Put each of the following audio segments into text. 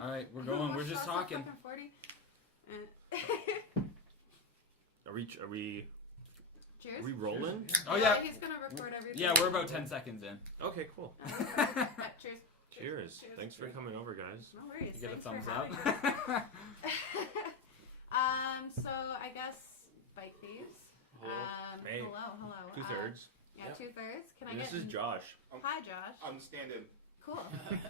All right, we're going. We're just talking. 40. Are we Cheers. rolling? Oh yeah. He's gonna record everything. Yeah, we're about 10 seconds in. Okay, cool. Cheers. Cheers. Thanks for coming over, guys. No worries. You get a Thanks thumbs for up. having us. So I guess bike thieves. Hey. Hello. 2/3. Yeah, 2/3. Can I This get? is Josh. Hi, Josh. I'm standing. Cool.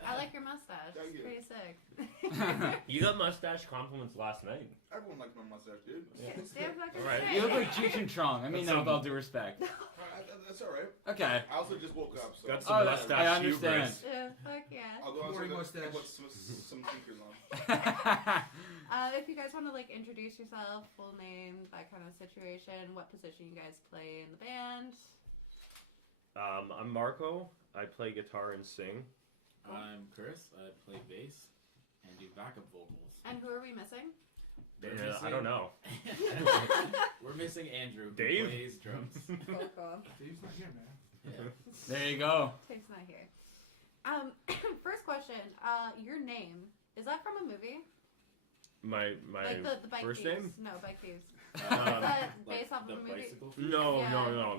I like your mustache. Thank It's you. pretty sick. You got mustache compliments last night. Everyone likes my mustache, dude. It's damn fucking Alright. sick. You look like Cheech and Chong. I mean that with all due respect. That's alright. Okay. I also just woke up, so Got Oh, some that- mustache I understand. hubris. Yeah, fuck yeah. I'll go Morning outside and mustache. put some sneakers on. If you guys want to like introduce yourself, full name, that kind of situation, what position you guys play in the band. I'm Marco. I play guitar and sing. I'm Chris. I play bass and do backup vocals. And who are we missing? Yeah, I don't know. We're missing Andrew, who Dave? plays drums. Cool. Dave's not here, man. Yeah. There you go. Tate's not here. First question. Your name, is that from a movie? My Like the bike first thieves? name? No, bike thieves. Is Um, that Like based off the of a movie? bicycle. No, Yeah,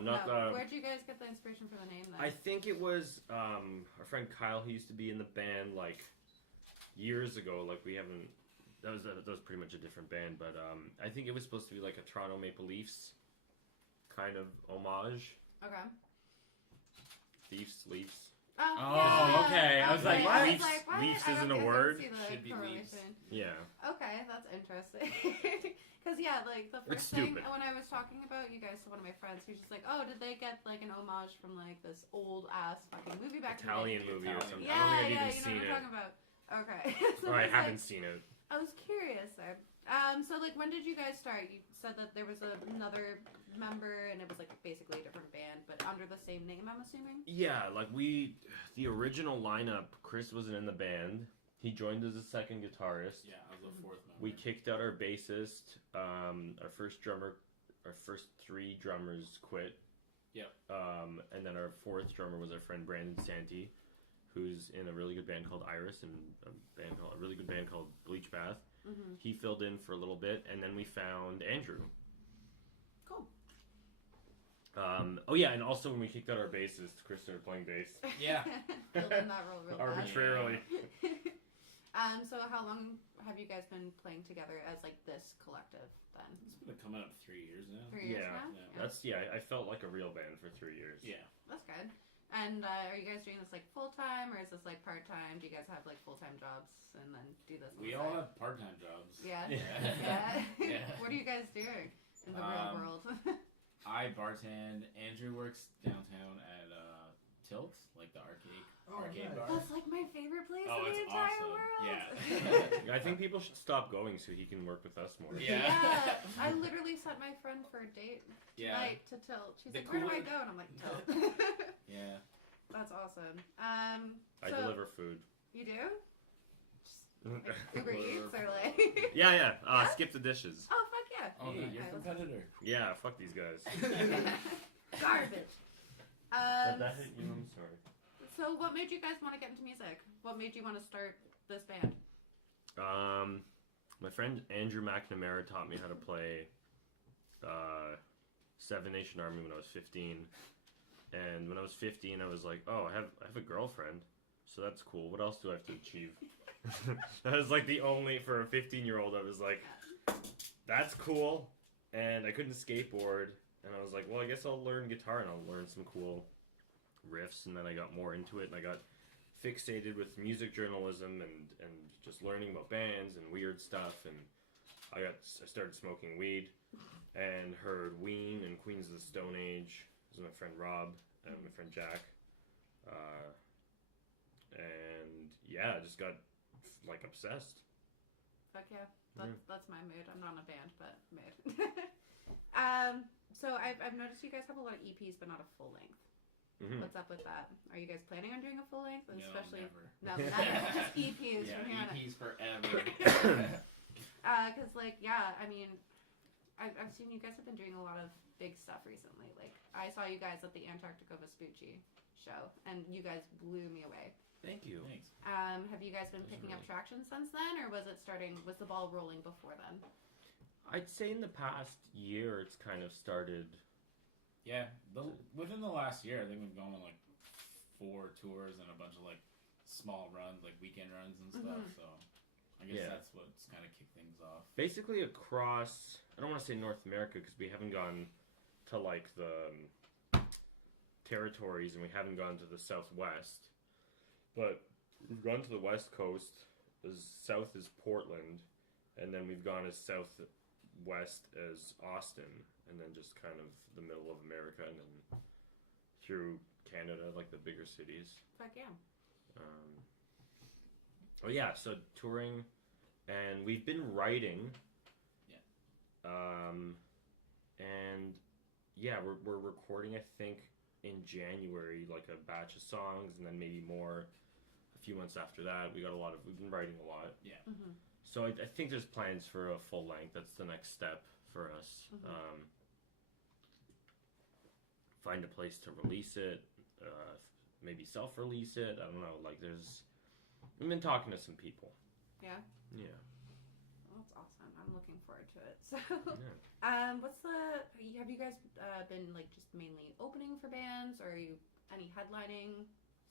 not no. Where'd you guys get the inspiration for the name then? I think it was our friend Kyle. He used to be in the band like years ago. Like we haven't. That was pretty much a different band, but I think it was supposed to be like a Toronto Maple Leafs kind of homage. Okay. Leafs. Oh, Oh, okay. I was like, what? I Leafs- what? Leafs I don't isn't a get- I don't word. see the Should be leaves. correlation. Yeah. Okay, that's interesting. Because, yeah, like, the It's first thing stupid. when I was talking about you guys to one of my friends, he was just like, oh, did they get, like, an homage from, like, this old-ass fucking movie back Italian in the day? movie or something. Yeah, I don't think I've yeah, even you know seen what I'm it. talking about. Okay. So Or I was haven't like, seen it. I was curious there. So, like, when did you guys start? You said that there was another member, and it was, like, basically a different band, but under the same name, I'm assuming? Yeah, like the original lineup, Chris wasn't in the band. He joined as a second guitarist. Yeah, I was the fourth member. We kicked out our bassist. Our first three drummers quit. Yep. And then our fourth drummer was our friend Brandon Santee, who's in a really good band called Iris and a really good band called Bleach Bath. Mm-hmm. He filled in for a little bit, and then we found Andrew. Cool. Oh yeah, and also when we kicked out our bassist, Chris started playing bass. Yeah. Filled in that role real bad. Arbitrarily. So how long have you guys been playing together as like this collective then? It's been coming up 3 years now. 3 years Yeah. now? I felt like a real band for 3 years. Yeah. That's good. And are you guys doing this like full time or is this like part time? Do you guys have like full time jobs and then do this? On We the all side? have part-time jobs. Yeah. Yeah. Yeah. Yeah. What are you guys doing in the real world? I bartend. Andrew works downtown at Tilt, like the arcade nice. bar. That's like my favorite place Oh, in the it's entire awesome. world. Yeah. I think people should stop going so he can work with us more. Yeah. Yeah. I literally sent my friend for a date Yeah. tonight to Tilt. She's The like, where do I cooler- go? And I'm like, Tilt. Yeah. That's awesome. I So- deliver food. You do? Like Uber Eats or like? Yeah. Skip the dishes. Oh fuck yeah! Oh, Okay, you're a let's- competitor. Yeah, fuck these guys. Garbage. That hit you? I'm sorry. So what made you guys want to get into music? What made you want to start this band? My friend Andrew McNamara taught me how to play Seven Nation Army when I was 15. And when I was 15, I was like, oh, I have a girlfriend. So that's cool. What else do I have to achieve? That was like the only, for a 15-year-old, I was like, that's cool. And I couldn't skateboard. And I was like, well, I guess I'll learn guitar and I'll learn some cool riffs. And then I got more into it and I got fixated with music journalism and just learning about bands and weird stuff. And I started smoking weed and heard Ween and Queens of the Stone Age. This is my friend Rob and my friend Jack. And yeah, I just got like obsessed. Fuck yeah, that's my mood. I'm not in a band, but mood. So I've noticed you guys have a lot of EPs, but not a full length. Mm-hmm. What's up with that? Are you guys planning on doing a full length? No, Especially never. no, just EPs Yeah, from here on out. EPs forever. Because, like, yeah, I mean, I've seen you guys have been doing a lot of big stuff recently. Like, I saw you guys at the Antarctica Vespucci show, and you guys blew me away. Thank you. Thanks. Have you guys been Those are picking up really- traction since then, or was the ball rolling before then? I'd say in the past year, it's kind of started. Yeah, within the last year, I think we've gone on like 4 tours and a bunch of like small runs, like weekend runs and stuff. Mhm. So I guess Yeah. that's what's kind of kicked things off. Basically across, I don't want to say North America because we haven't gone to like the territories and we haven't gone to the Southwest, but we've gone to the West Coast. As south is Portland, and then we've gone as southwest as Austin, and then just kind of the middle of America, and then through Canada, like the bigger cities. Fuck yeah. Oh yeah, so touring, and we've been writing. Yeah. And yeah, we're recording. I think in January, like a batch of songs, and then maybe more. A few months after that, we've been writing a lot. Yeah. Mm-hmm. So I think there's plans for a full length. That's the next step for us. Mhm. Find a place to release it. Maybe self-release it. I don't know. Like we've been talking to some people. Yeah. Yeah. Well, that's awesome. I'm looking forward to it. So, Yeah. have you guys been like just mainly opening for bands, or are you any headlining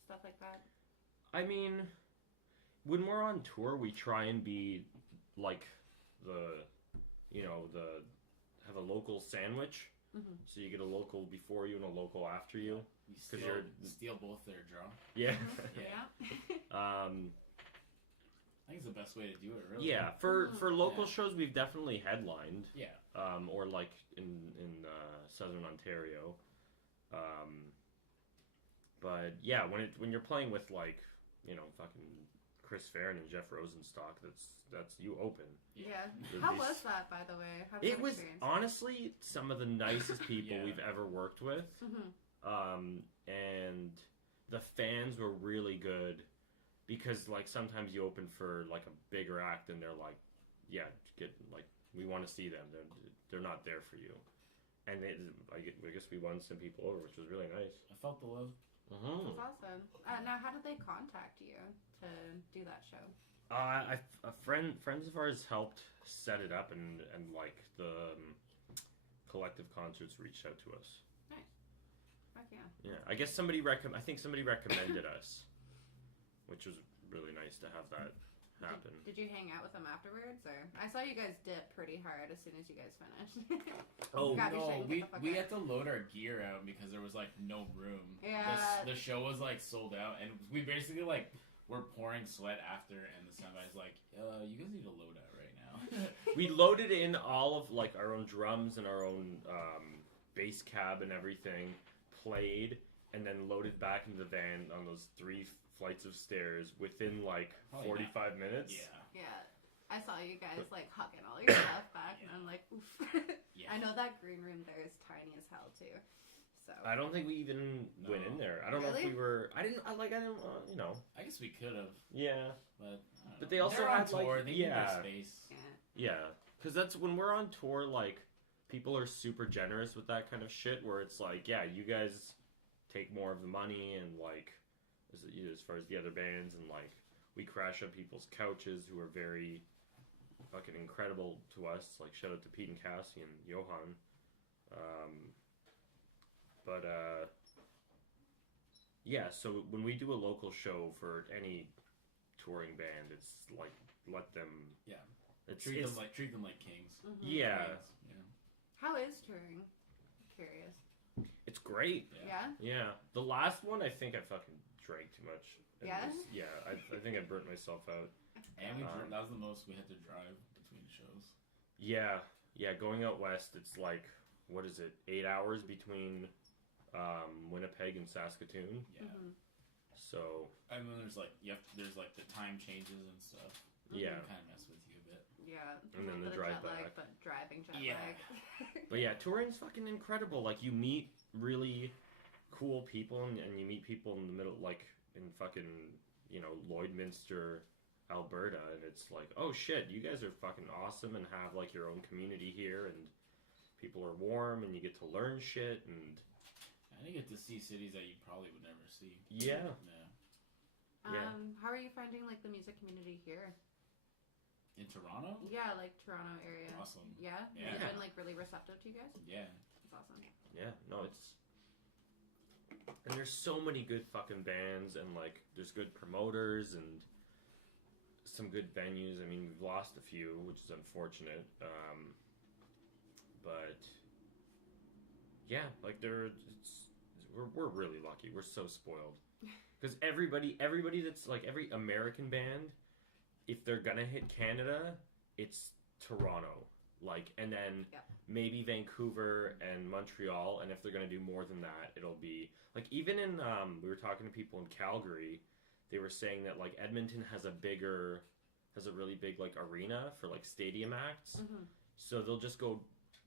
stuff like that? I mean, when we're on tour, we try and be like have a local sandwich. Mm-hmm. So you get a local before you and a local after you. We 'Cause steal both their drum. Yeah. Yeah. I think it's the best way to do it, really. Yeah. For local Yeah. shows, we've definitely headlined. Yeah. Or like in Southern Ontario. But yeah, when you're playing with like fucking Chris Farron and Jeff Rosenstock, that's you open. Yeah. There's How these- was that, by the way? How It was experience? honestly some of the nicest people Yeah. we've ever worked with. Mm-hmm. And the fans were really good because like sometimes you open for like a bigger act and they're like, yeah, we want to see them. They're not there for you. And I guess we won some people over, which was really nice. I felt the love. Mm-hmm. That's awesome. Now, how did they contact you to do that show? Friends of ours helped set it up, and like the collective concerts reached out to us. Fuck yeah. Yeah, I guess somebody recommended us, which was really nice to have that happen. Did you hang out with them afterwards, or I saw you guys dip pretty hard as soon as you guys finished? Oh, God, you No, shouldn't we get the fuck we out. had to load our gear out because there was like no room. Yeah. The show was like sold out, and we basically like were pouring sweat after, and the sound guy's like, "You guys need to load out right now." We loaded in all of like our own drums and our own bass cab and everything, played, and then loaded back into the van on those 3 flights of stairs within like Probably 45 minutes. Yeah. Yeah. I saw you guys like hugging all your stuff back, and I'm like, oof. Yeah. I know that green room there is tiny as hell too. So I don't think we even went in there. I don't know if Really? we were. I didn't. I guess we could have, Yeah. but I don't But know. they also They're on had, like- tour. They need yeah. their space. yeah. Yeah, because that's when we're on tour. Like, people are super generous with that kind of shit. Where it's like, yeah, you guys take more of the money, and like, as far as the other bands, and like, we crash on people's couches who are very fucking incredible to us. Like, shout out to Pete and Cassie and Johan. Yeah. So when we do a local show for any touring band, it's like let them. Yeah. It's, Treat it's them like kings. Mhm. yeah. Yeah. How is touring? Curious. It's great. Yeah. Yeah, the last one I think I fucking drank too much. And Yeah? I think I burnt myself out. And Um, that was the most we had to drive between shows. Yeah, going out west, it's like what is it? 8 hours between Winnipeg and Saskatoon. Yeah. Mhm. So And then there's like there's like the time changes and stuff. yeah, Kind of mess with you a bit. Yeah. And then a the bit of drive jet lag, back. but driving jet Yeah. lag. but yeah, touring's fucking incredible. Like you meet really cool people, and you meet people in the middle, like in fucking Lloydminster, Alberta, and it's like, oh shit, you guys are fucking awesome and have like your own community here, and people are warm, and you get to learn shit, and And you get to see cities that you probably would never see. yeah. Yeah. Yeah. How are you finding like the music community here? In Toronto? Yeah, like Toronto area. Awesome. Yeah? Yeah. Has it been like really receptive to you guys? Yeah. That's awesome. Yeah, no, it's... And there's so many good fucking bands, and, like, there's good promoters, and some good venues. I mean, we've lost a few, which is unfortunate. But, yeah, like, we're really lucky. We're so spoiled. Because everybody that's, like, every American band, if they're gonna hit Canada, it's Toronto. Like, and then maybe Vancouver and Montreal, and if they're gonna do more than that, it'll be like, even in we were talking to people in Calgary, they were saying that like Edmonton has a really big like arena for like stadium acts, so they'll just go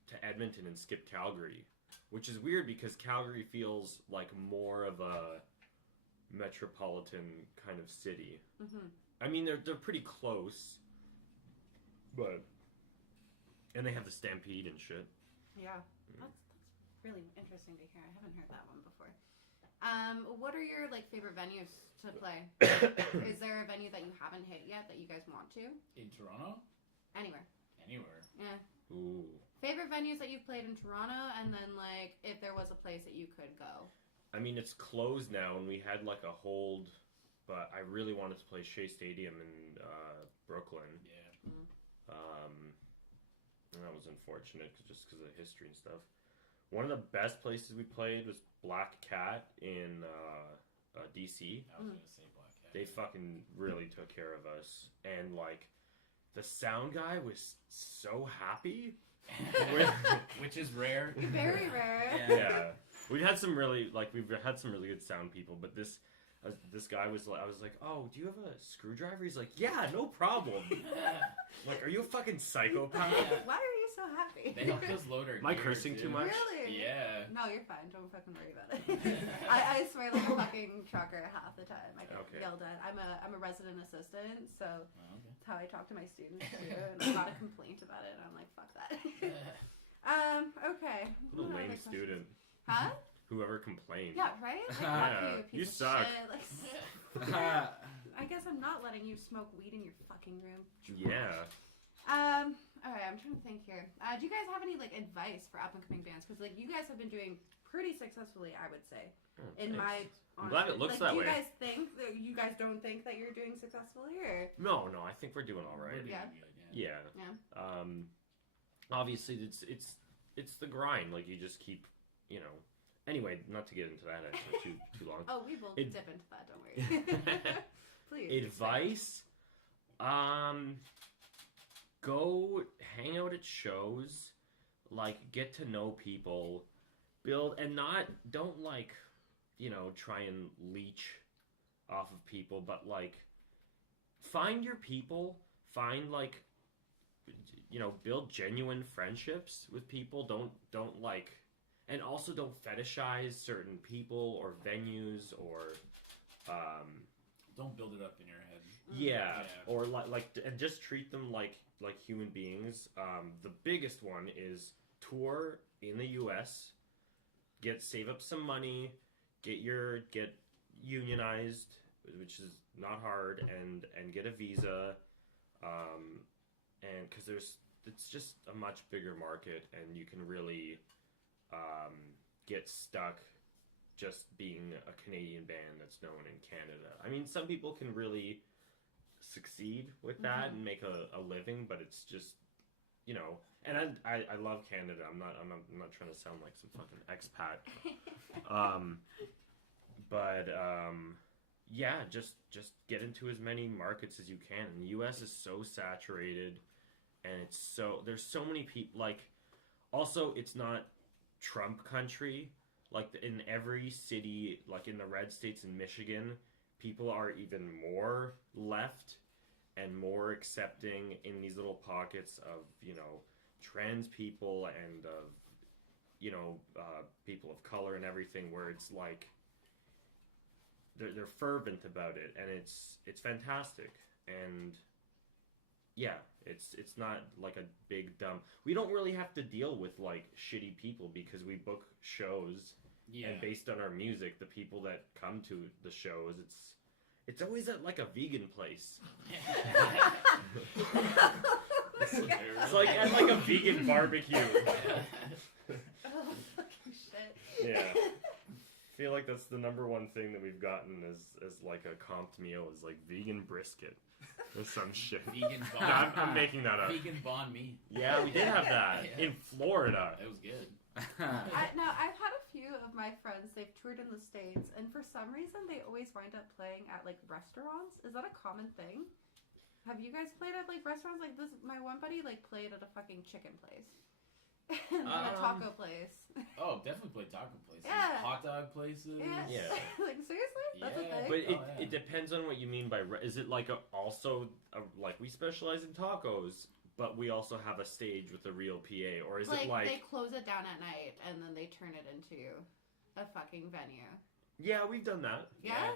to Edmonton and skip Calgary, which is weird because Calgary feels like more of a metropolitan kind of city. I mean, they're pretty close, but. And they have the Stampede and shit. Yeah, that's really interesting to hear. I haven't heard that one before. What are your like favorite venues to play? Is there a venue that you haven't hit yet that you guys want to? In Toronto? Anywhere. Anywhere. Yeah. Ooh. Favorite venues that you've played in Toronto, and then like if there was a place that you could go. I mean, it's closed now, and we had like a hold, but I really wanted to play Shea Stadium in Brooklyn. Yeah. And that was unfortunate just because of the history and stuff. One of the best places we played was Black Cat in DC. I was gonna say Black Cat. They fucking really took care of us. And like, the sound guy was so happy. Which is rare. Very rare. Yeah. We've had some really good sound people, but this guy was like, I was like, oh, do you have a screwdriver? He's like, yeah, no problem. Like, are you a fucking psychopath? Why are you so happy? They helped us load our Am I gear, cursing too too much? Really? Yeah. No, you're fine. Don't fucking worry about it. I swear like a fucking trucker half the time. I get yelled at. I'm a resident assistant, so that's how I talk to my students too. And I got a complaint about it, and I'm like, fuck that. Okay. What a What lame other student. questions? Huh? Whoever complained. Yeah, right? Like, fuck you, You piece suck. of shit. Like, I guess I'm not letting you smoke weed in your fucking room. Yeah. Alright, I'm trying to think here. Do you guys have any, like, advice for up-and-coming bands? Because, like, you guys have been doing pretty successfully, I would say. In my... I'm glad it looks like, that way. You guys don't think that you're doing successfully, or? No, I think we're doing all right. We're doing Yeah. good, yeah. Yeah. Obviously, it's the grind. Like, you just keep, you know. Anyway, not to get into that actually too long. Oh, we will dip into that, don't worry. Please. Advice? Go hang out at shows, like, get to know people, build, and don't, like, you know, try and leech off of people, but, like, find your people, find, like, you know, build genuine friendships with people, don't, like, and also don't fetishize certain people or venues or, Don't build it up in your head. yeah. Or like, and just treat them like human beings. The biggest one is tour in the U.S. Save up some money, get unionized, which is not hard, and get a visa, and because it's just a much bigger market, and you can really get stuck just being a Canadian band that's known in Canada. I mean, some people can really succeed with that and make a living, but it's just, you know, and I love Canada. I'm not trying to sound like some fucking expat. Yeah, just get into as many markets as you can. And the US is so saturated, and there's so many people, like, also it's not Trump country. Like, in every city, like in the red states in Michigan, people are even more left and more accepting in these little pockets of, you know, trans people and of, you know, people of color and everything, where it's like they're fervent about it, and it's fantastic. And yeah, it's not like a big dumb. We don't really have to deal with like shitty people because we book shows, Yeah. and based on our music, the people that come to the shows, It's always at like a vegan place. It's like at like a vegan barbecue. Oh, fucking shit. Yeah. I feel like that's the number one thing that we've gotten as like a comped meal is like vegan brisket or some shit. Vegan No, bond. I'm making that up. Vegan bond meat. Yeah, we did have that Yeah. in Florida. It was good. I've had a few of my friends, they've toured in the States, and for some reason they always wind up playing at like restaurants. Is that a common thing? Have you guys played at like restaurants like this? My one buddy like played at a fucking chicken place. And a taco place. Oh, definitely played taco places. Yeah. Hot dog places. Yeah. Like seriously? That's a Yeah. thing? But yeah. it depends on what you mean by is it like like we specialize in tacos, but we also have a stage with a real PA, or is like, it like they close it down at night and then they turn it into a fucking venue. yeah, we've done that. Yeah?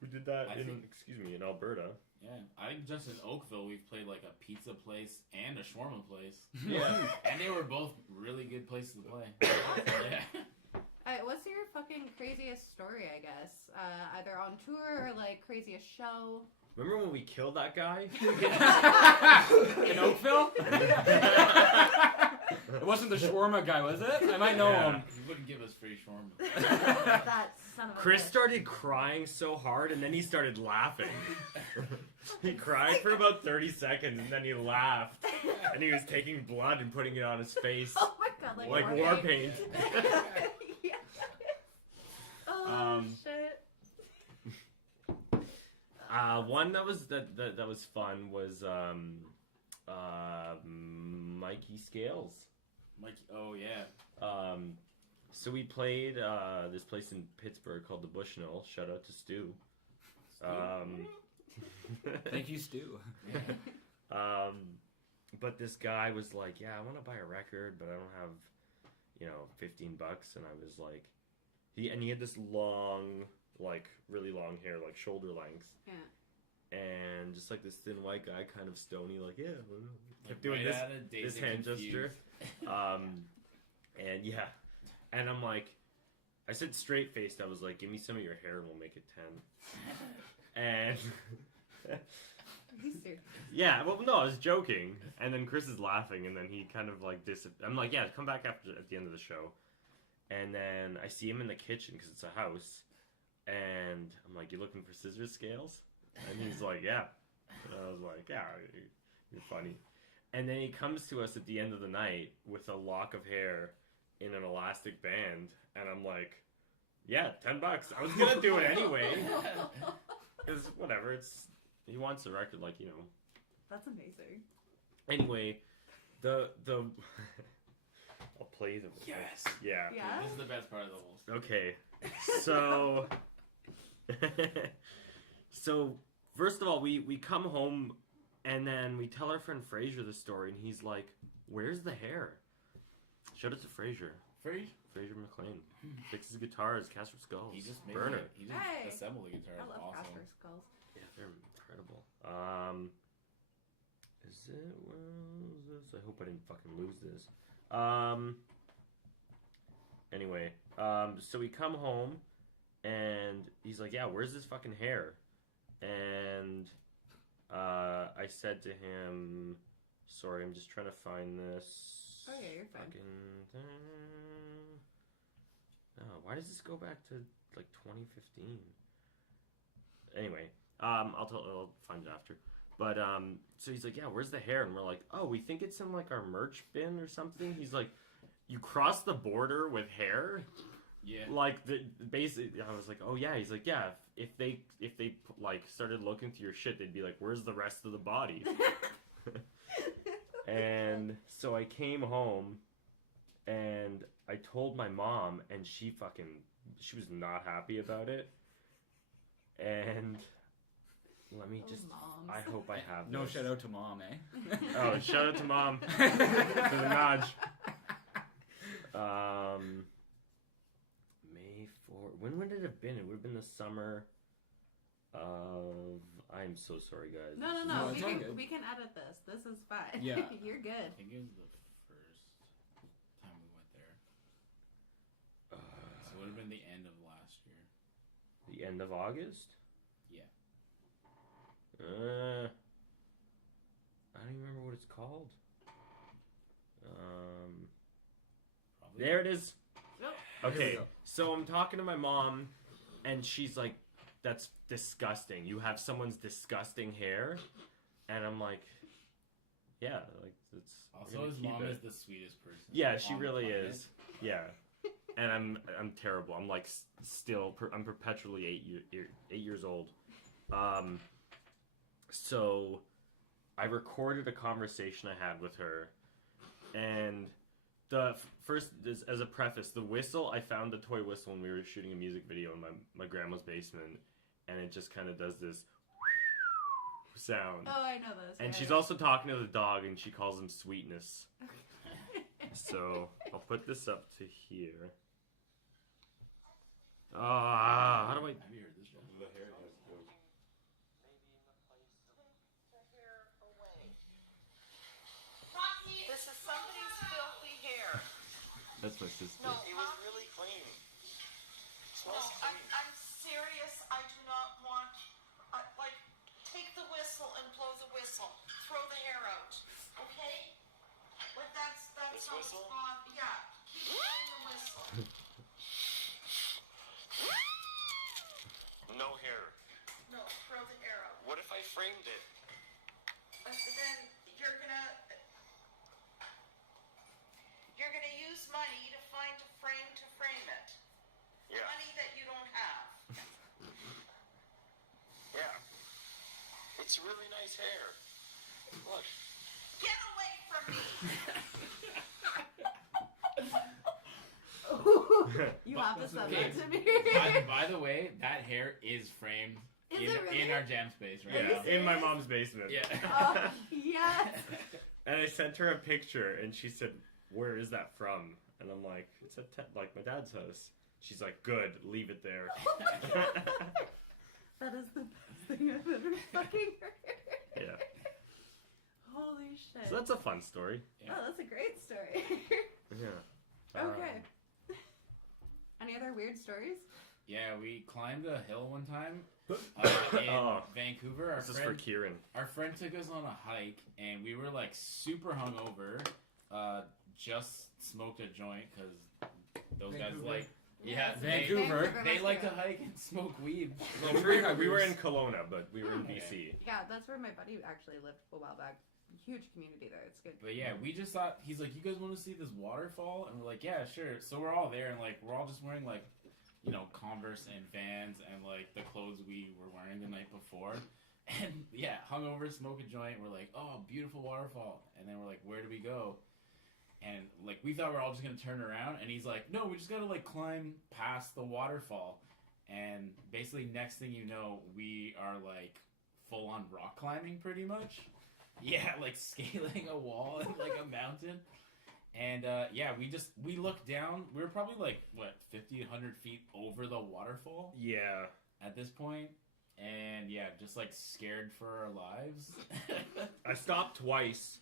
We did that I think- in Alberta. Yeah, I think just in Oakville we've played like a pizza place and a shawarma place. Yeah. And they were both really good places to play. Yeah. What's your fucking craziest story, I guess? Either on tour or like craziest show? Remember when we killed that guy? In Oakville? It wasn't the shawarma guy, was it? I might know Yeah. him. You wouldn't give us free shawarma. That son of a Chris bitch. started crying so hard and then he started laughing. He cried for about 30 seconds and then he laughed. And he was taking blood and putting it on his face. Oh my god, like War paint. Yeah. Oh shit. One that was fun was Mikey Scales. Mike, oh yeah. So we played this place in Pittsburgh called the Bushnell. Shout out to Stu. Thank you, Stu. But this guy was like, yeah, I want to buy a record, but I don't have, $15. And I was like, he had this long, like really long hair, like shoulder length. Yeah. And just like this thin white guy, kind of stony, like, yeah, kept Like, doing right this. out of Dazed This and hand Confused. gesture. And yeah. And I'm like, I said straight faced, I was like, give me some of your hair and we'll make it 10. And Are you serious? yeah, well, no, I was joking. And then Chris is laughing, and then he kind of like I'm like, yeah, come back at the end of the show. And then I see him in the kitchen because it's a house. And I'm like, you looking for scissors scales? And he's like, yeah. And I was like, yeah, you're funny. And then he comes to us at the end of the night with a lock of hair in an elastic band. And I'm like, yeah, $10. I was going to do it anyway. Because whatever, he wants the record, like, That's amazing. Anyway, the I'll play the Yes. Yeah. Yeah? This is the best part of the whole story. Okay. So so first of all, we come home and then we tell our friend Fraser the story, and he's like, "Where's the hair?" Shout out to Fraser. Fraser McLean. Fixes guitars, Casper Skulls. He just made Burner. it. He just Hey. assembled the guitar. I It's love awesome. Casper Skulls. Yeah, they're incredible. Is it? Well, is this? I hope I didn't fucking lose this. Anyway, so we come home, and he's like, "Yeah, where's this fucking hair?" And I said to him, "Sorry, I'm just trying to find this." Oh yeah, you're fine. Fucking thing. Oh, why does this go back to like 2015? Anyway, I'll find it after. But so he's like, "Yeah, where's the hair?" And we're like, "Oh, we think it's in like our merch bin or something." He's like, "You cross the border with hair?" Yeah. Like basically, I was like, "Oh yeah." He's like, "Yeah, if they like started looking through your shit, they'd be like, where's the rest of the body?" And so I came home and I told my mom, and she was not happy about it. And let me Those just, moms. I hope I have No this. shout out to mom, eh? Oh, shout out to mom for the nudge. May 4. When would it have been? It would have been the summer of. I'm so sorry, guys. No. No, it's all good. We can edit this. This is fine. Yeah. You're good. I think it was the first time we went there. So it would have been the end of last year. The end of August. Yeah. I don't even remember what it's called. Probably. There it is. Nope. There we Okay, go. so I'm talking to my mom, and she's like, "That's disgusting. You have someone's disgusting hair," and I'm like, "Yeah, like it's." Also, his mom is the sweetest person. Yeah, she on the really planet. is. Yeah, and I'm terrible. I'm like I'm perpetually 8 years old. So I recorded a conversation I had with her, and the first, as a preface, the whistle, I found the toy whistle when we were shooting a music video in my grandma's basement, and it just kind of does this sound. Oh, I know those. And yeah, she's yeah. also talking to the dog, and she calls him Sweetness. So I'll put this up to here. How do I? Have you heard this, John? The hair has to. This is somebody's filthy hair. That's my sister. No, It was really clean. Smells clean. I'm serious. I do not want. Like, take the whistle and blow the whistle. Throw the hair out. Okay? But that's This not whistle? Yeah. Keep blowing the whistle. No hair. No, throw the hair out. What if I framed it? Then you're gonna use money to find a frame to frame it. Yeah. Money that you don't have. Yeah. It's really nice hair. Look. Get away from me. You have to send okay. that to me. By the way, that hair is framed Is in, it really? in our jam space right Yeah, now. in my mom's basement. Yeah. Oh, yes. And I sent her a picture, and she said, "Where is that from?" And I'm like, "It's at like my dad's house." She's like, "Good, leave it there." That is the best thing I've ever fucking heard. Yeah. Holy shit. So that's a fun story. Yeah. Oh, that's a great story. Yeah. Okay. Any other weird stories? Yeah, we climbed a hill one time in Oh. Vancouver. This is for Kieran. Our friend took us on a hike, and we were like super hungover. Just smoked a joint because those guys Vancouver. like, yeah, Vancouver. They like to must be hike and smoke weed. Well, we were in Kelowna, but we were in Okay. BC. Yeah, that's where my buddy actually lived a while back. Huge community there. It's good. But yeah, we just thought, he's like, "You guys want to see this waterfall?" And we're like, "Yeah, sure." So we're all there, and like we're all just wearing like, you know, Converse and Vans and like the clothes we were wearing the night before. And yeah, hungover, smoke a joint. We're like, "Oh, beautiful waterfall." And then we're like, "Where do we go?" And like we thought we're all just gonna turn around, and he's like, "No, we just gotta like climb past the waterfall." And basically, next thing you know, we are like full on rock climbing, pretty much. Yeah, like scaling a wall and like a mountain. And yeah, we looked down. We were probably like, what, 50, 100 feet over the waterfall Yeah. at this point. And yeah, just like scared for our lives. I stopped twice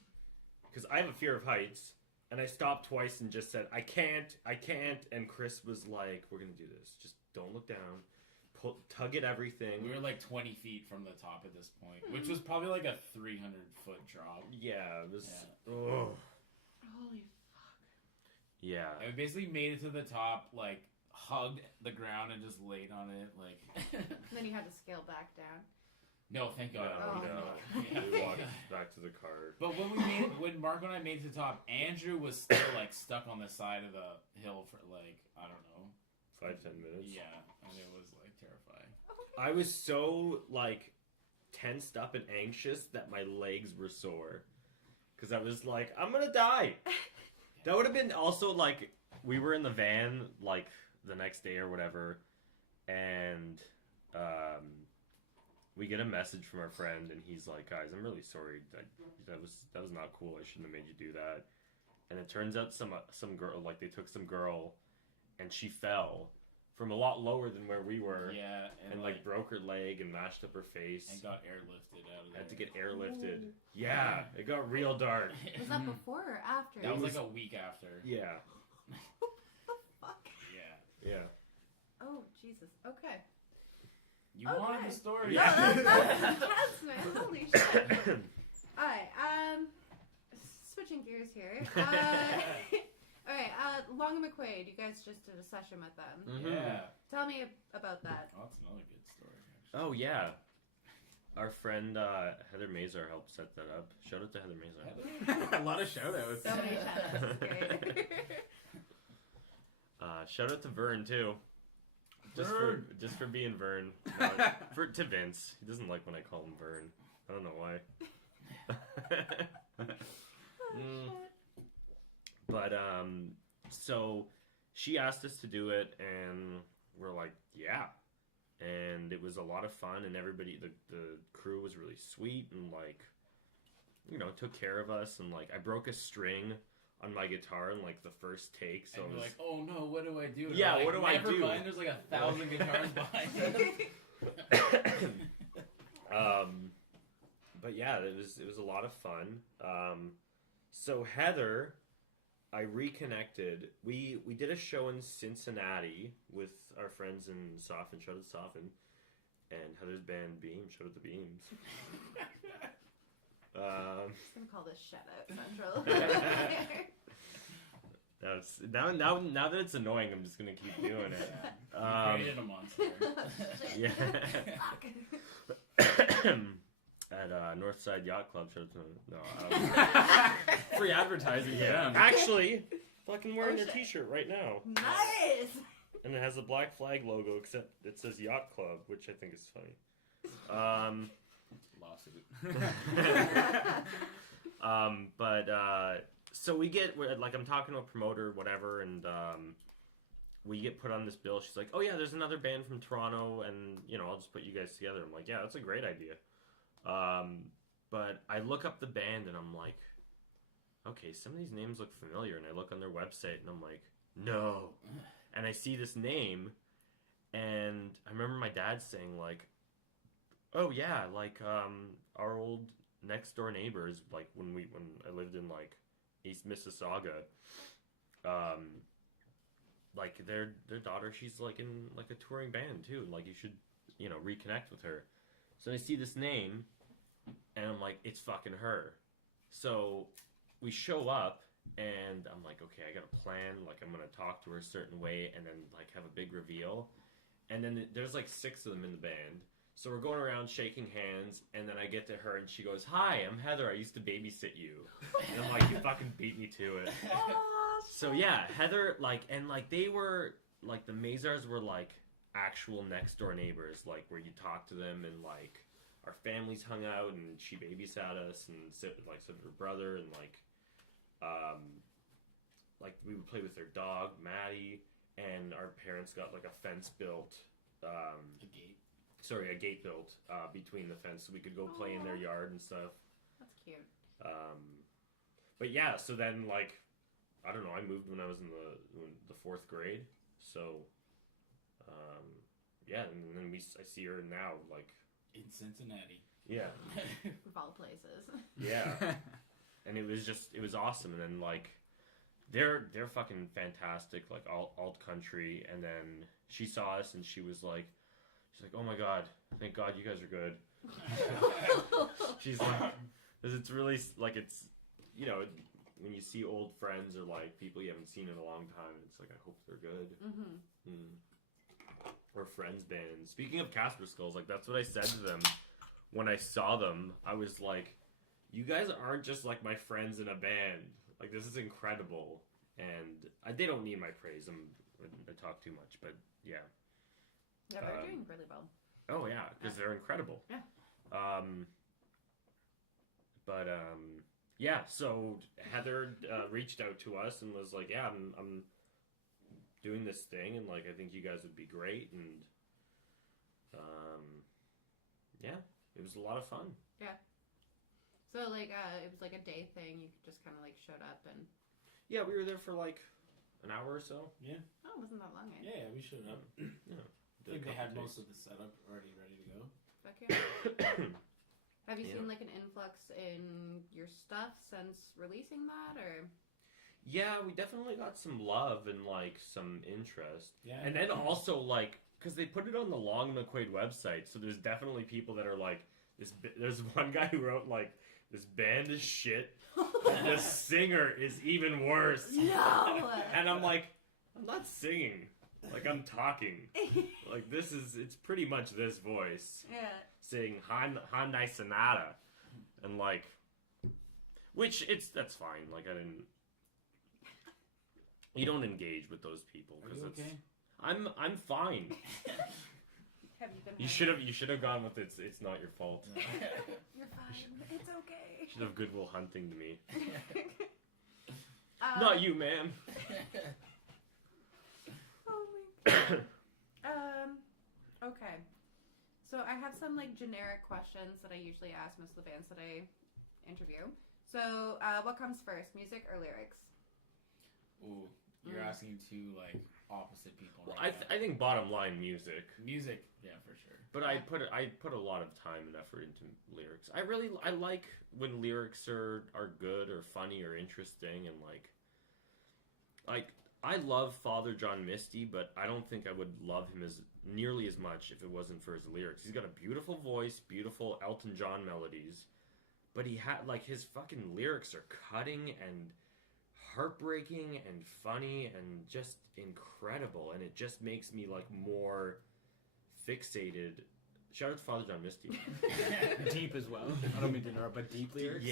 because I have a fear of heights, and I stopped twice and just said, I can't. And Chris was like, "We're gonna do this. Just don't look down. Tug at everything." We were like 20 feet from the top at this point, which was probably like a 300-foot drop. Yeah, it was. Yeah. Ugh. Holy Yeah. And we basically made it to the top, like hugged the ground and just laid on it, like. And then you had to scale back down. No, thank God. Oh, no. Yeah. We walked back to the car. But when Marco and I made it to the top, Andrew was still like stuck on the side of the hill for like, I don't know. 5-10 minutes. Yeah, and it was like terrifying. I was so like tensed up and anxious that my legs were sore because I was like, I'm gonna die. That would have been also like we were in the van like the next day or whatever, and we get a message from our friend, and he's like, "Guys, I'm really sorry. That was not cool. I shouldn't have made you do that." And it turns out some girl, like they took some girl, and she fell from a lot lower than where we were. Yeah, And like broke her leg and mashed up her face. and got airlifted out of there. Had to get airlifted. Ooh. Yeah, it got real dark. Was that before or after? That was like a week after. Yeah, What the fuck? Yeah. yeah. Oh, Jesus. Okay. You wanted the story. No, that's intense, man. Holy shit. Alright, switching gears here. Alright, Long and McQuaid, you guys just did a session with them. Mm-hmm. Yeah. Tell me about that. Oh, that's another good story. Actually. Oh yeah, our friend Heather Mazar helped set that up. Shout out to Heather Mazar. A lot of shout outs. So many shout-outs. Great. Shout out to Vern too. Just for being Vern. To Vince. He doesn't like when I call him Vern. I don't know why. But so she asked us to do it, and we're like, yeah. And it was a lot of fun, and everybody, the crew was really sweet, and like, you know, took care of us, and like, I broke a string on my guitar in like the first take, so and it you're was like, oh no, what do I do? And yeah, like, what do I never do? mind, there's like 1,000 guitars behind us. But yeah, it was a lot of fun. So Heather, I reconnected. We did a show in Cincinnati with our friends in Soften. Shout out to Soften, and Heather's band Beam. Shout out to Beams. I'm gonna call this shout out central. Now that it's annoying, I'm just gonna keep doing it. You created a monster. Yeah. Fuck. At Northside Yacht Club. Shout out to Free advertising, yeah. actually, fucking wearing Oh, their shit. T-shirt right now, Nice. and it has a black flag logo, except it says Yacht Club, which I think is funny. Lawsuit. So I'm talking to a promoter, whatever, and we get put on this bill. She's like, oh yeah, there's another band from Toronto, and you know, I'll just put you guys together. I'm like, yeah, that's a great idea. But I look up the band, and I'm like, okay, some of these names look familiar, and I look on their website, and I'm like, no. And I see this name, and I remember my dad saying like, oh yeah, like our old next door neighbors, like when I lived in like East Mississauga, like their daughter, she's like in like a touring band too, and like you should, you know, reconnect with her. So I see this name, and I'm like, it's fucking her. So we show up, and I'm like, okay, I got a plan. Like I'm gonna talk to her a certain way, and then like have a big reveal. And then there's like 6 of them in the band. So we're going around shaking hands, and then I get to her, and she goes, hi, I'm Heather. I used to babysit you. And I'm like, you fucking beat me to it. Oh, So yeah, Heather, like, and like they were, like the Mazars were like actual next door neighbors, like where you talk to them, and like our families hung out, and she babysat us, and sit with her brother, and like we would play with their dog, Maddie, and our parents got like a fence built, a gate built between the fence, so we could go play in their yard and stuff. that's cute. But yeah, so then like, I don't know, I moved when I was in the 4th grade, so yeah, and then I see her now, like In Cincinnati. yeah, Of all places. yeah, and it was awesome. And then like they're fucking fantastic, like alt country. And then she saw us, and she's like, oh my god, thank God you guys are good. She's like, because it's really like, it's, you know, when you see old friends or like people you haven't seen in a long time, it's like, I hope they're good. Or friends bands. Speaking of Casper Skulls, like that's what I said to them when I saw them. I was like, you guys aren't just like my friends in a band. Like, this is incredible. And they don't need my praise. I talk too much, but yeah. Yeah, they're doing really well. Oh yeah, because they're incredible. Yeah. Yeah. So Heather reached out to us and was like, "Yeah, I'm doing this thing, and like I think you guys would be great." And yeah, it was a lot of fun. Yeah. So like it was like a day thing. You just kind of like showed up and. Yeah, we were there for like an hour or so. Yeah. Oh, it wasn't that long. Eh? Yeah, we showed up. Yeah. I think they had most of the setup already ready to go. Fuck yeah. Have you Yeah. seen like an influx in your stuff since releasing that, or? Yeah, we definitely got some love and like some interest. Yeah. And then also like, because they put it on the Long McQuaid website, so there's definitely people that are like, there's one guy who wrote like, this band is shit, and the singer is even worse. No! And I'm like, I'm not singing. Like, I'm talking. Like, it's pretty much this voice. Yeah. Saying Hyundai Sonata. And like, that's fine. Like, you don't engage with those people. Are you okay? I'm fine. Have you been You should have gone with it's not your fault. You're fine. It's okay. You should have Goodwill Hunting to me. Not you, ma'am. Oh my god. Okay. So I have some like generic questions that I usually ask most of the bands that I interview. So what comes first, music or lyrics? Ooh, you're asking two like opposite people. Well, right I think bottom line music. Music, yeah, for sure. But I put a lot of time and effort into lyrics. I like when lyrics are good or funny or interesting, and like I love Father John Misty, but I don't think I would love him as nearly as much if it wasn't for his lyrics. He's got a beautiful voice, beautiful Elton John melodies, but he had like his fucking lyrics are cutting and heartbreaking and funny and just incredible, and it just makes me like more fixated. Shout out to Father John Misty. Deep as well. I don't mean to interrupt, but deep lyrics.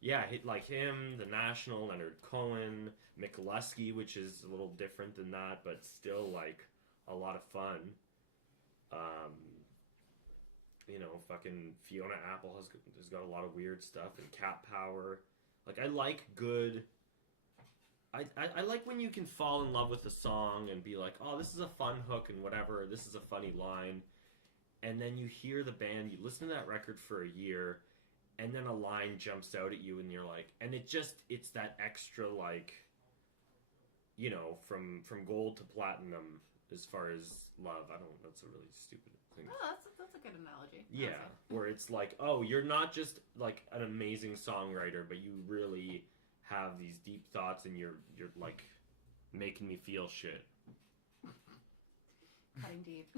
Yeah, like him, The National, Leonard Cohen, McLusky, which is a little different than that, but still like a lot of fun. Fucking Fiona Apple has got a lot of weird stuff, and Cat Power. Like, I like good. I like when you can fall in love with a song and be like, oh, this is a fun hook and whatever, this is a funny line, and then you hear the band, you listen to that record for a year, and then a line jumps out at you and you're like, and it's that extra like, from gold to platinum as far as love. That's a really stupid thing. Oh, that's a good analogy. Yeah, where it's like, oh, you're not just like an amazing songwriter, but you really have these deep thoughts, and you're like making me feel shit. Cutting deep.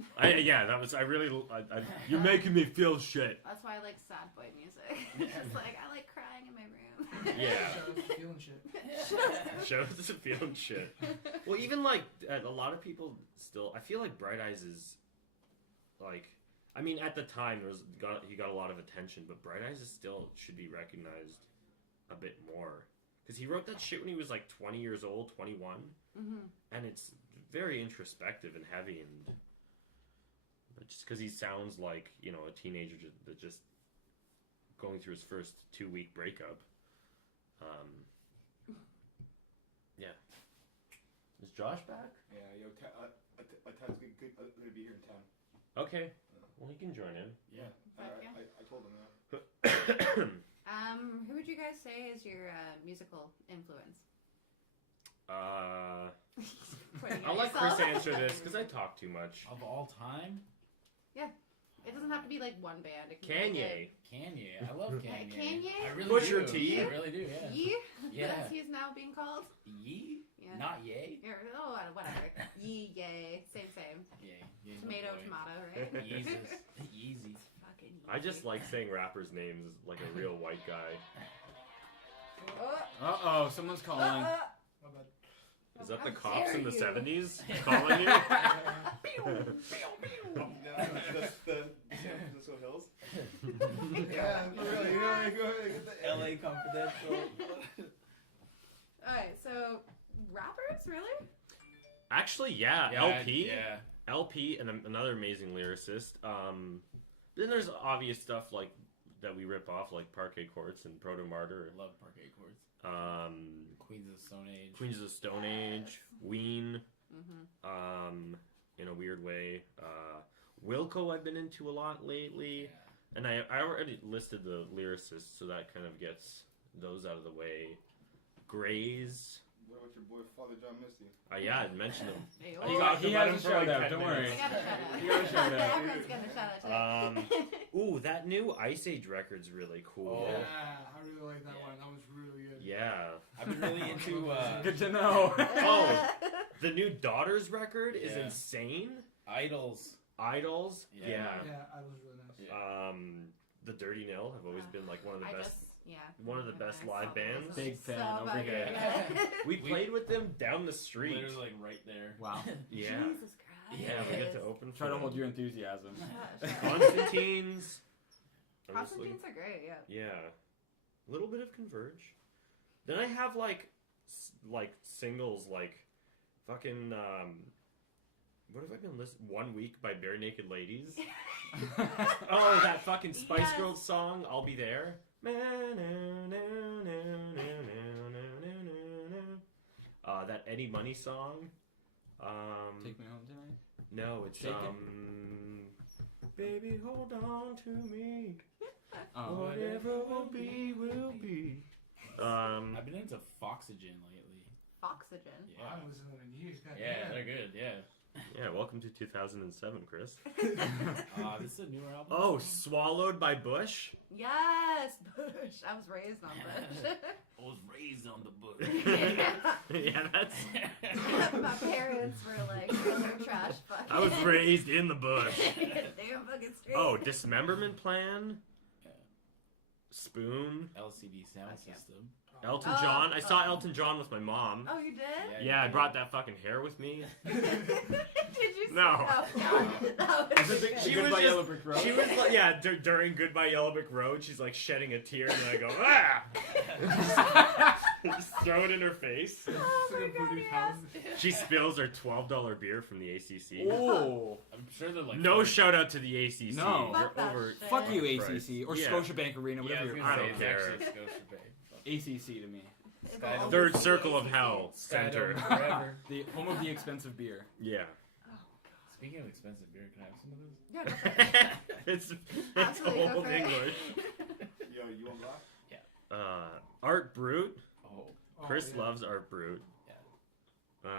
You're making me feel shit. That's why I like sad boy music. It's just like I like crying in my room. Yeah. Shout out to feeling shit. Show us the feeling shit. Well, even like a lot of people still, I feel like Bright Eyes is like, I mean, at the time he got a lot of attention, but Bright Eyes still should be recognized a bit more, because he wrote that shit when he was like 20 years old, 21, and it's very introspective and heavy, and but just because he sounds like a teenager that just going through his first 2-week breakup. Yeah. Is Josh back? Yeah, Ted's gonna be here in 10. Okay. Well, he can join in. Yeah. I told him that. Who would you guys say is your musical influence? I'll let Chris answer this because I talk too much. Of all time? Yeah. It doesn't have to be like one band. It can Kanye. Kanye. I love Kanye. Kanye? I really Pusha do. T? I really do, yeah. Yee? Yeah. That's he's now being called? Yee? Yeah. Not yay? Oh, whatever. Yee, yay. Same. Yay. Tomato, right? Yeezus. Yeezy. Fucking I just like saying rappers' names like a real white guy. Uh-oh, someone's calling. My bad. Is that the How cops dare in the you. 70s calling you? That's the San Francisco Hills. Yeah, for real. You know, get the LA Confidential. Alright, so rappers, really? Actually, yeah, Yeah, LP. Yeah. LP, and another amazing lyricist. Then there's obvious stuff like that we rip off, like Parquet Courts and Proto Martyr. I love Parquet Courts. Queens of the Stone Age. Queens of the Stone Age, Ween. Mm-hmm. In a weird way. Wilco I've been into a lot lately. Yeah. And I already listed the lyricists, so that kind of gets those out of the way. Grays. What about your boy Father John Misty? Yeah, I mentioned him. Hey, I oh, talked he about has him a for like shout out, 10 don't minutes. worry. I got a shout out. You got a shout out. Everyone's getting a shout out today. Ooh, that new Ice Age record's really cool. Yeah, I really like that one. That was really good. Yeah. I've been really into Good to know. Oh, the new Daughters record is Yeah. insane. Idols. Idols, Yeah. yeah. I was really nice. Yeah. The Dirty Nil have always been like one of the best. One of the best live bands. Big fan So over here. We played with them down the street. Literally like right there. Wow. Yeah. Jesus Christ. Yeah, we get to open. Try for to hold them. your enthusiasm. Constantine's. I'm just looking- Constantines are great, yeah. Yeah, a little bit of Converge. Then I have like singles like fucking what have I been listening? 1 Week by Bare Naked Ladies. Oh, that fucking Spice Yes. Girls song, I'll Be There. That Eddie Money song. Take me home tonight. No, it's Shake Baby, hold on to me. Oh, Whatever will be, will be. I've been into Foxygen lately. Oxygen. Yeah. I was listening to you. Yeah, they're good. Yeah. Yeah, welcome to 2007, Chris. This is a newer album. Oh, Swallowed by Bush? Yes, Bush. I was raised on Bush. I was raised on the book. Yeah, that's... My parents were like, they're trash fucking. I was raised in the bush. Damn fucking straight. Oh, Dismemberment Plan? Yeah. Spoon? LCD sound Okay. system. Elton Oh, John? I saw oh. Elton John with my mom. Oh, you did? Yeah, I brought that fucking hair with me. Did you see? No. Oh, God. No, Is it it's She good. was Goodbye just- Yellow Brick Road? She was like, yeah, during Goodbye Yellow Brick Road, she's like shedding a tear, and then I go, ah! Just throw it in her face. Oh my Like a God, voodoo yes. fountain. She spills her $12 beer from the ACC. Oh. I'm sure they're like. No shout out to the ACC. No. Fuck that You're over. shit. Fuck you, Christ. ACC. Or Yeah. Scotiabank Arena, Yeah, whatever I was you're gonna I say don't it's care. actually Scotiabank. ACC to me. It'll Sky always Third be circle of ACC. hell center. Skydome forever. The home of the expensive beer. Yeah. Oh, Speaking of expensive beer, can I have some of those? God. Yeah, it's absolutely. Go old for it. English. Yo, you want black? Art Brut. Oh, Chris yeah. loves Art Brut. yeah.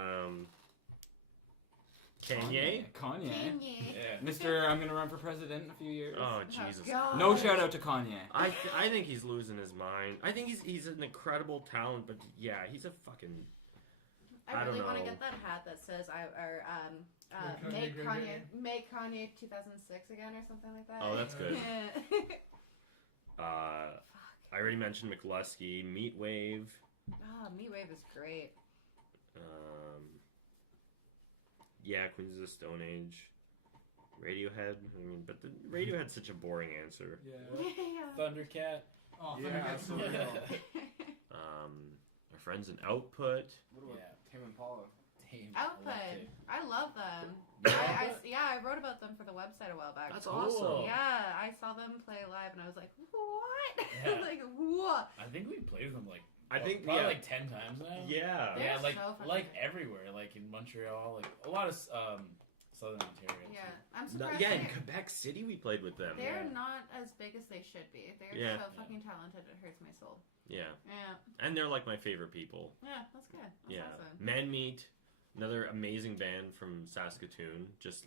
Kanye. Kanye. Yeah. Mr. I'm gonna run for president in a few years. Oh Jesus. God. No shout out to Kanye. I think he's losing his mind. I think he's an incredible talent, but yeah, he's a fucking. I I really don't want to know. get that hat that says Make Kanye make great Kanye again. make Kanye 2006 again or something like that. Oh, that's good. Yeah. I already mentioned McLusky, Meatwave. Meatwave is great. Yeah, Queens of the Stone Age. Radiohead. I mean, but Radiohead's such a boring answer. Yeah. Yeah. Thundercat. Oh, Yeah. Thundercat's so Yeah. real. Our friends in Output. What about Yeah. Tame Impala? Tame. I love Output. Tame. I love them. Yeah. I wrote about them for the website a while back. That's Cool. awesome. Yeah, I saw them play live and I was like, what? Yeah. Like, what? I think we played with them like. I think probably yeah. like 10 times now. Yeah. They're Yeah, like so fucking like good. everywhere, like in Montreal, like a lot of Southern Ontario. Yeah, too. I'm No, surprised. yeah, in they're- Quebec City we played with them. They're Yeah. not as big as they should be. They're Yeah. so fucking talented. It hurts my soul. Yeah. Yeah, And they're like my favorite people. yeah, that's good. That's Yeah. awesome. Man Meat, another amazing band from Saskatoon. Just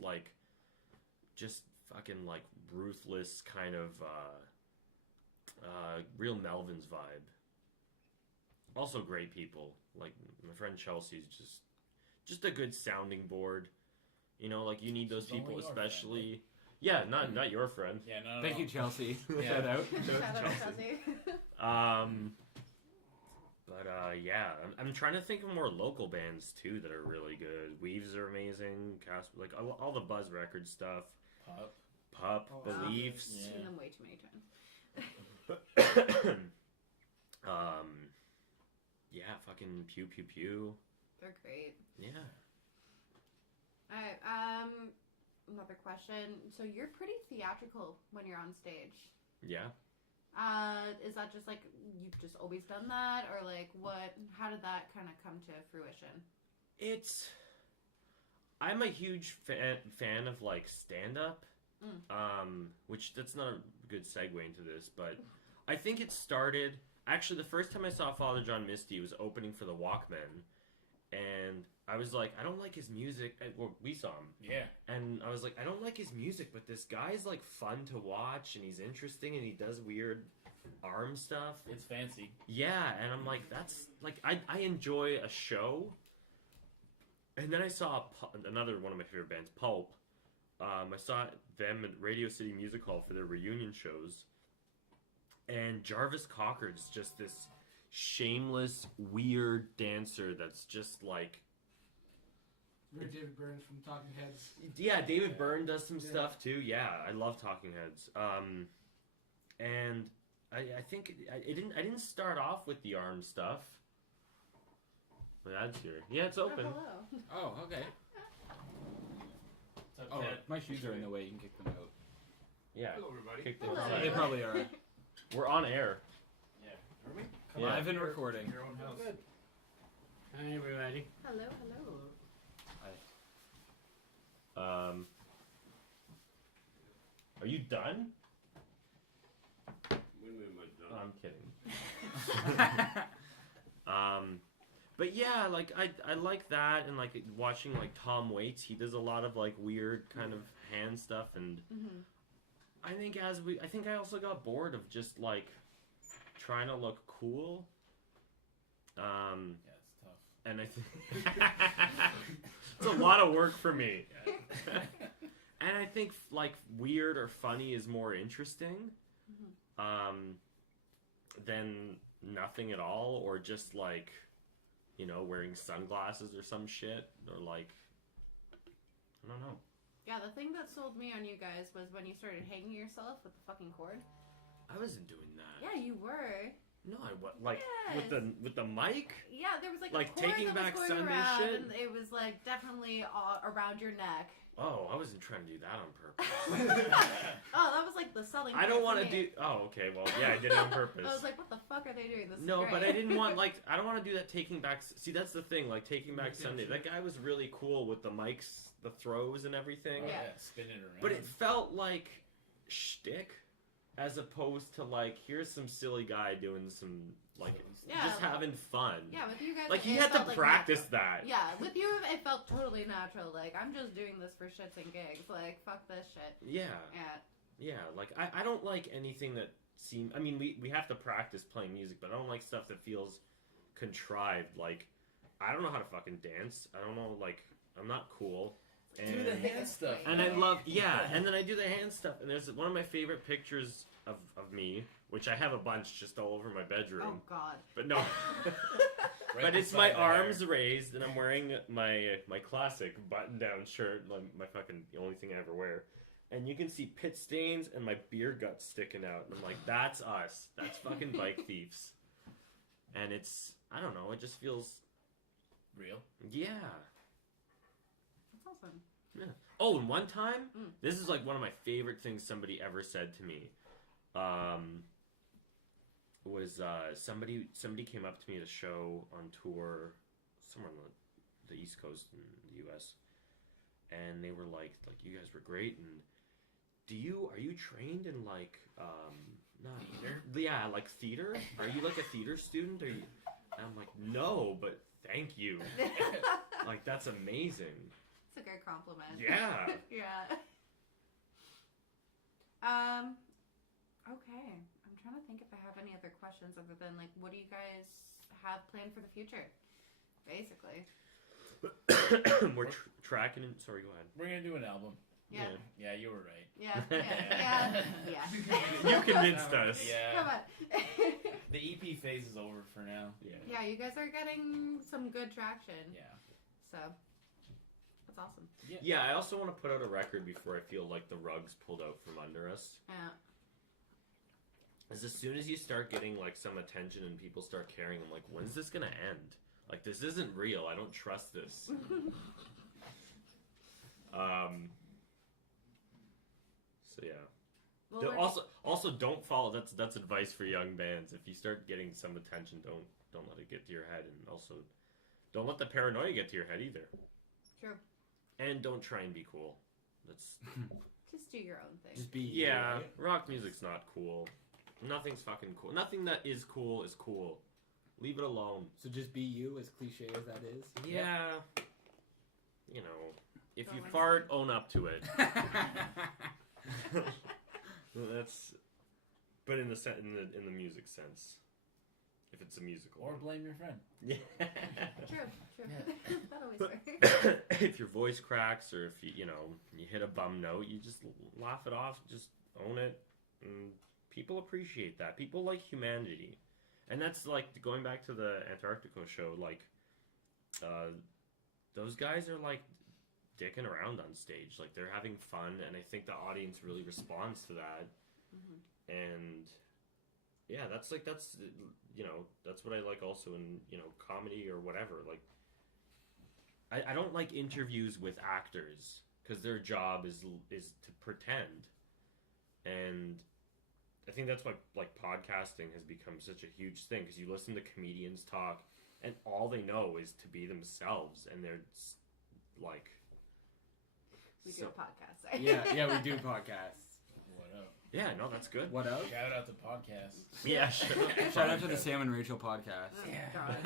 fucking like ruthless kind of real Melvin's vibe. Also great people. Like my friend Chelsea's just a good sounding board. You know, like you need those She's only people, your friend, especially. Yeah, not your friend. Yeah, no. Thank you, Chelsea. Yeah. Shout out. Shout out to Chelsea. Chelsea. Yeah, I'm trying to think of more local bands too that are really good. Weaves are amazing. Like all the Buzz Records stuff. Pup, Oh, Beliefs. I've seen them way too many times. Yeah, fucking Pew Pew Pew. They're great. Yeah. All right. Another question. So you're pretty theatrical when you're on stage. Yeah. Is that just like you've just always done that, or like what? How did that kind of come to fruition? I'm a huge fan of like stand up. Which that's not a good segue into this, but I think it started. Actually, the first time I saw Father John Misty was opening for the Walkmen, and I was like, I don't like his music. Well, we saw him. Yeah. And I was like, I don't like his music, but this guy's like fun to watch, and he's interesting, and he does weird arm stuff. It's fancy. Yeah, and I'm like, that's like I enjoy a show. And then I saw another one of my favorite bands, Pulp. I saw them at Radio City Music Hall for their reunion shows. And Jarvis Cocker's just this shameless, weird dancer that's just like... David Byrne from Talking Heads. Yeah, David Byrne does some stuff too. Yeah, I love Talking Heads. And I think I didn't start off with the arm stuff. My dad's here. Yeah, it's open. Oh, okay. Oh, my shoes are in the way. You can kick them out. Yeah. Hello, everybody. Kick them Hello. outside. They probably are. We're on air. Yeah. Are we? Yeah. Live and recording. Your own house. Good. Hi, everybody. Hello. Are you done? When am I done? Oh, I'm kidding. But yeah, like I like that, and like watching like Tom Waits. He does a lot of like weird kind of hand stuff, and I think I also got bored of just like trying to look cool. Yeah, it's tough. And I think it's a lot of work for me. And I think like weird or funny is more interesting than nothing at all, or just like, you know, wearing sunglasses or some shit, or like, I don't know. Yeah, the thing that sold me on you guys was when you started hanging yourself with the fucking cord. I wasn't doing that. Yeah, you were. No, I was like Yes. with the mic. Yeah, there was like Like a cord Taking that Back was going Sunday around, shit? and it was like definitely around your neck. Oh, I wasn't trying to do that on purpose. Oh, that was like the selling. I don't want to do. Oh, okay. Well, yeah, I did it on purpose. I was like, what the fuck are they doing? This No, is but great. I didn't want like I don't want to do that Taking Back. See, that's the thing. Like Taking Back Sunday, that guy was really cool with the mics, the throws, and everything. Oh, Yeah. yeah, spin it around. But it felt like shtick, as opposed to like here's some silly guy doing some like Yeah, just having fun. Yeah, with you guys, Like he it had to felt like practice natural. that. Yeah, with you, it felt totally natural. Like, I'm just doing this for shits and gigs. Like, fuck this shit. Yeah. Yeah. Yeah, like I don't like anything that seems. I mean, we have to practice playing music, but I don't like stuff that feels contrived. Like I don't know how to fucking dance. I don't know. Like I'm not cool. And, do the hand stuff. and I love and then I do the hand stuff. And there's one of my favorite pictures of me, which I have a bunch just all over my bedroom. Oh, God. But no. Right But it's beside my the arms hair. raised, and I'm wearing my classic button-down shirt, like my fucking the only thing I ever wear. And you can see pit stains and my beer guts sticking out. And I'm like, that's us. That's fucking bike thieves. And it's, I don't know, it just feels, Real. yeah. That's awesome. Yeah. Oh, and one time, this is like one of my favorite things somebody ever said to me. Was somebody came up to me at a show on tour somewhere on the East Coast in the U.S. and they were like you guys were great, and are you trained in like not Theater? Yeah, like theater? Are you like a theater student? Are you? And I'm like, no, but thank you. Like that's amazing. It's a good compliment. Yeah. Yeah. Okay. I'm trying to think if I have any other questions other than like, what do you guys have planned for the future? Basically. We're tracking. Sorry, go ahead. We're gonna do an album. Yeah. Yeah, you were right. Yeah. Yeah. You convinced us. Yeah. Come on. The EP phase is over for now. Yeah. Yeah, you guys are getting some good traction. Yeah. So, that's awesome. Yeah, I also want to put out a record before I feel like the rug's pulled out from under us. Yeah. As soon as you start getting like some attention and people start caring, I'm like, when's this gonna end? Like this isn't real. I don't trust this. So yeah. Well, Also don't follow. That's advice for young bands. If you start getting some attention, don't let it get to your head, and also don't let the paranoia get to your head either. True. And don't try and be cool. That's Just do your own thing. Just be yeah. right? Rock music's not cool. Nothing's fucking cool. Nothing that is cool is cool. Leave it alone. So just be you, as cliche as that is. Yeah. You know, if Don't you like fart, own up to it. That's But in the music sense, if it's a musical. Or blame your friend. Yeah. True. Yeah. That always works. If your voice cracks or if you hit a bum note, you just laugh it off, just own it, and people appreciate that. People like humanity, and that's like going back to the Antarctica show. Like, those guys are like dicking around on stage, like they're having fun, and I think the audience really responds to that. And yeah, that's what I like also in comedy or whatever. Like, I don't like interviews with actors because their job is to pretend, and I think that's why like podcasting has become such a huge thing, because you listen to comedians talk and all they know is to be themselves, and they're like, we do a podcast. Right? Yeah, we do podcasts. What up? Yeah, no, that's good. What up? Shout out to podcast. Yeah, Shout out to the Sam and Rachel podcast. Oh, God.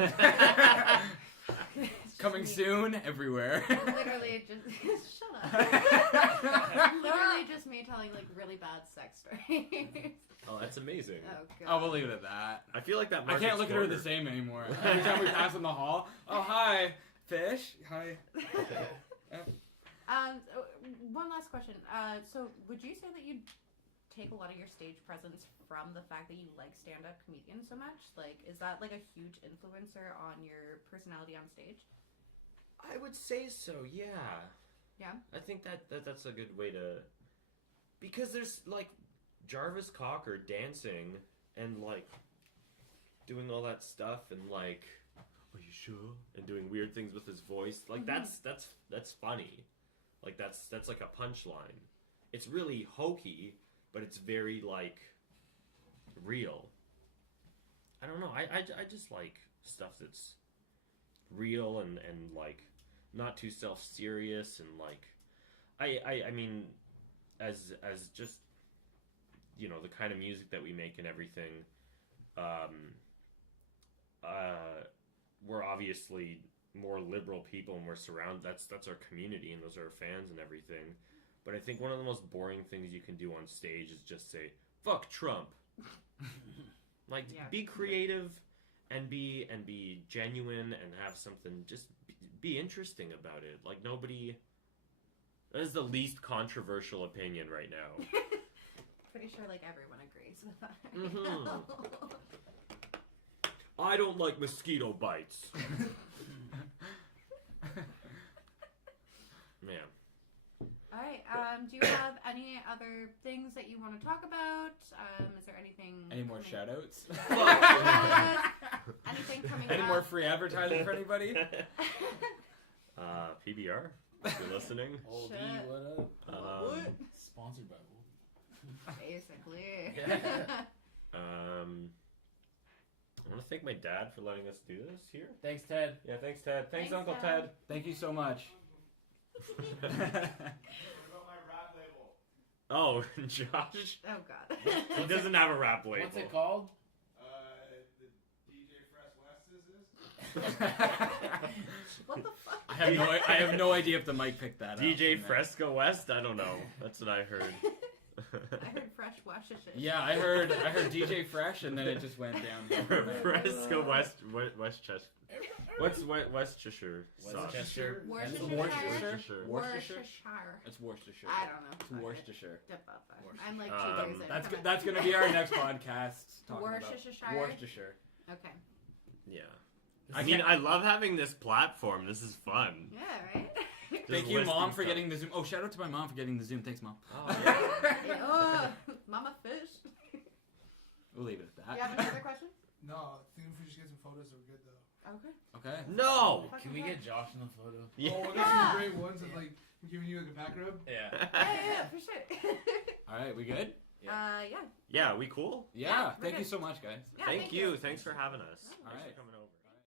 Coming soon, everywhere. Literally just shut up. Literally just me telling like really bad sex stories. Oh, that's amazing. Oh God. I'll leave it at that. I feel like that. I can't look at her the same anymore. Every time we pass in the hall, oh hi, fish. Hi. One last question. So would you say that you take a lot of your stage presence from the fact that you like stand-up comedians so much? Like, is that like a huge influencer on your personality on stage? I would say so. Yeah. Yeah. I think that's a good way to, because there's like Jarvis Cocker dancing and like doing all that stuff and like, are you sure? And doing weird things with his voice. Like that's funny. Like that's like a punchline. It's really hokey, but it's very like real. I don't know. I just like stuff that's real and like not too self-serious, and like I mean as just the kind of music that we make and everything, we're obviously more liberal people, and we're surrounded, that's our community, and those are our fans and everything. But I think one of the most boring things you can do on stage is just say fuck Trump. Like, be creative and be genuine and have something, just be interesting about it. Like, nobody, that is the least controversial opinion right now. Pretty sure like everyone agrees with that. I don't like mosquito bites. Man. Alright, do you have any other things that you want to talk about? Is there anything... Any more shout-outs? Anything coming Any up? more free advertising for anybody? PBR, if you're listening. Oldie, what up? What? Sponsored by Oldie. Basically. I want to thank my dad for letting us do this here. Thanks, Ted. Yeah, thanks, Ted. Thanks, Thanks, Uncle Ted. Ted. Thank you so much. What about my rap label? Oh, Josh. Oh God. He doesn't have a rap label. What's it called? The DJ Fresh West is this? What the fuck? I have no idea if the mic picked that up. DJ Fresco West? I don't know. That's what I heard. I heard Fresh Washington. Yeah, I heard DJ Fresh, and then it just went down. Fresco Westchester. What's Westchester sauce? Westchester. Worcestershire. Worcestershire. It's Worcestershire. I don't know. It's Worcestershire. I'm like 2 days in. That's gonna be our next podcast. Worcestershire. Worcestershire. Okay. Yeah. I mean, I love having this platform. This is fun. Yeah, right? Thank you, Mom, for getting the Zoom. Oh, shout out to my mom for getting the Zoom. Thanks, Mom. Oh, yeah. Oh, Mama Fish. We'll leave it at that. You have another question? No, I think if we just get some photos, we're good though. Okay. Okay. No! Can we get Josh in the photo? Yeah. Oh, there's some great ones of like giving you like a back rub. Yeah. Yeah, for sure. All right, we good? Yeah. Yeah, we cool? Yeah. we're Thank you good. so much, guys. Yeah, Thank you. Thanks for having us. All Thanks right. for coming over.